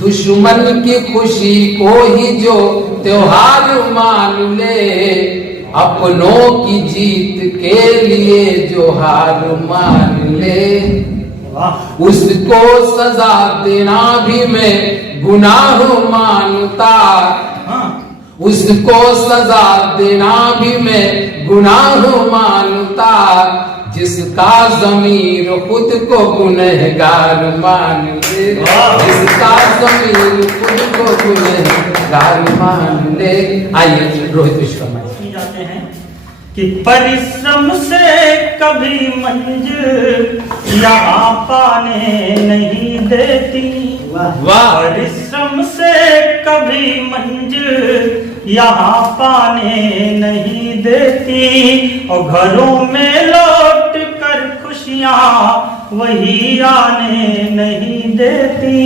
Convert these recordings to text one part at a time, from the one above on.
दुश्मन की खुशी को ही जो त्योहार मान ले, अपनों की जीत के लिए जो हार मान ले, उसको सजा देना भी मैं गुनाह मानता, उसको सजा देना भी मैं गुनाह मानता, जिसका ज़मीर खुद को गुनहगार मान ले, जिसका ज़मीर खुद को गुनहगार मान ले। आइए रोहित विश्वकर्मा जाते हैं कि परिश्रम से कभी मंजिल यहाँ पाने नहीं देती, परिश्रम से कभी मंजिल यहाँ पाने नहीं देती, और घरों में लौट कर खुशियाँ वही आने नहीं देती।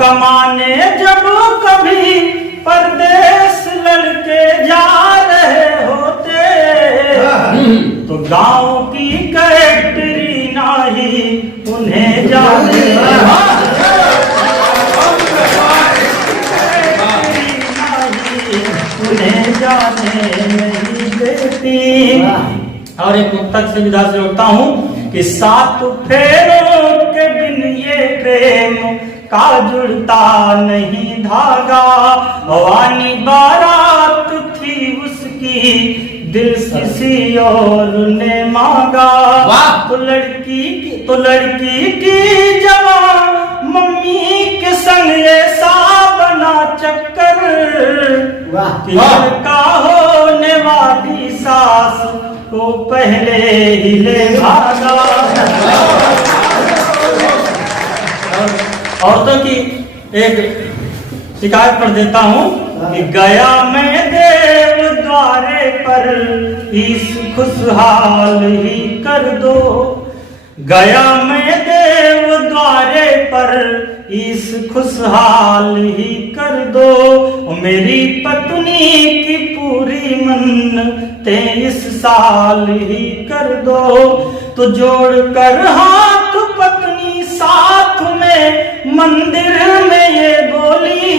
कमाने जब कभी परदेश लड़के जा रहे होते, तो गांव की कैटरीना ही उन्हें जाने नहीं देती। और एक मुक्तक से विदा से उठता हूँ कि 7 फेरों के बिन ये प्रेम का जुड़ता नहीं धागा, वानी बारात थी उसकी दिल किसी और ने मांगा, तो लड़की की जवान मम्मी के संग ऐसा बना चक्कर, लड़का होने वाली सास को पहले ही ले भागा। औरतों की एक शिकायत कर देता हूँ कि गया मैं देव द्वारे पर इस खुशहाल ही कर दो, गया मैं देव द्वारे पर इस खुशहाल ही कर दो, मेरी पत्नी की पूरी मन्नतें इस साल ही कर दो। तो जोड़ कर हाथ पत्नी साथ में मंदिर में ये बोली,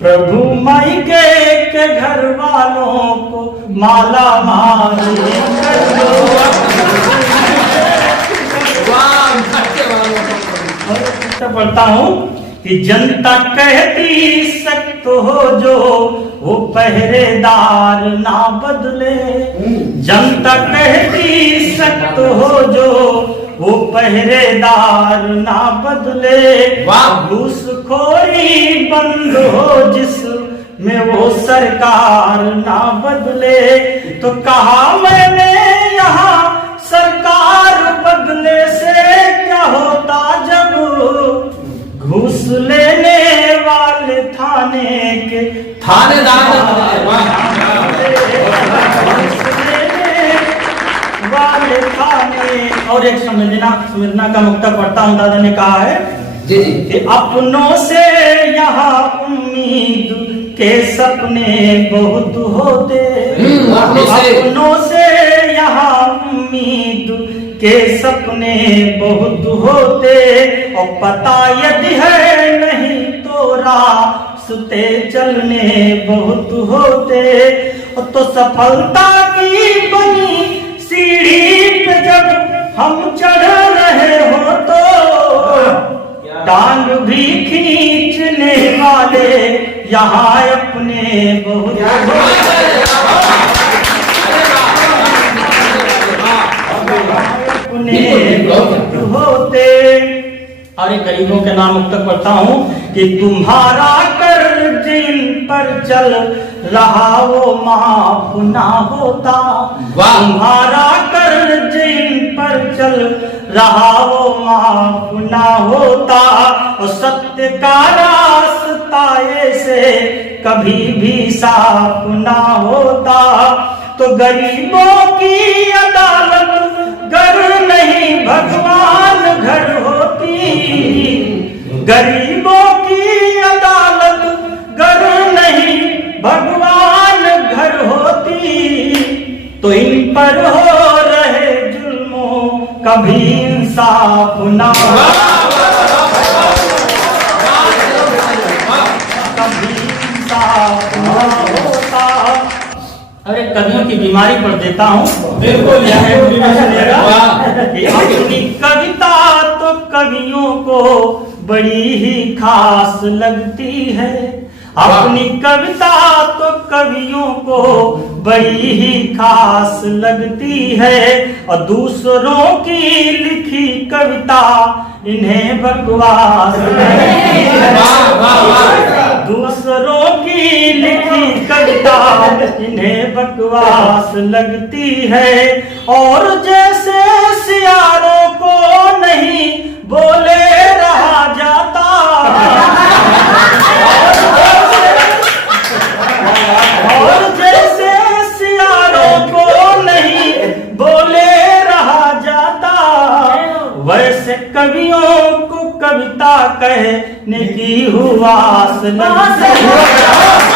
प्रभु माई के घर वालों को माला माल कर दो। पढ़ता हूँ कि जनता कहती सख्त हो जो वो पहरेदार ना बदले, जनता कहती सख्त हो जो वो पहरेदार ना बदले, घूसखोरी बंद हो जिसमें वो सरकार ना बदले। तो कहा मैंने यहाँ सरकार बदले से क्या होता, जब घूस लेने वाले थाने के थानेदार वाले थाने। और एक समझना का मुक्ता पढ़ता हूँ, दादा ने कहा है जी कि अपनों से यहाँ उम्मीद के सपने बहुत होते, अपनों से यहाँ उम्मीद के सपने बहुत होते, और पता यदि है नहीं तो रास्ते चलने बहुत होते। तो सफलता की बनी सीढ़ी पे जब हम चढ़ रहे हो, तो टांग भी खींचने वाले यहाँ अपने बहुत होते। और एक गरीबों के नाम तक पढ़ता हूँ कि तुम्हारा कर्ज इन पर चल रहा वो माफ ना होता, तुम्हारा कर्ज इन पर चल रहा वो माफ ना होता, और सत्य का रास्ता ऐसे कभी भी साफ ना होता। तो गरीबों की अदालत घर नहीं भगवान घर होती, गरीबों की अदालत घर नहीं भगवान घर होती। तो इन पर हो रहे जुल्मों कभी इंसाफ ना अरे कवियों की बीमारी पर देता हूँ। बिल्कुल, यह है पूरी में सुनिएगा वाह। कि अपनी कविता तो कवियों को बड़ी ही खास लगती है। अपनी कविता तो कवियों को बड़ी ही खास लगती है, और दूसरों की लिखी कविता इन्हें बकवास लगती है। दूसरों की लिखी कविता इन्हें बकवास लगती है, और जैसे सियारों को नहीं बोले रहा जाता, और जैसे सियारों को नहीं बोले रहा जाता, वैसे कवियों को कविता कहने की हुआस लगती है।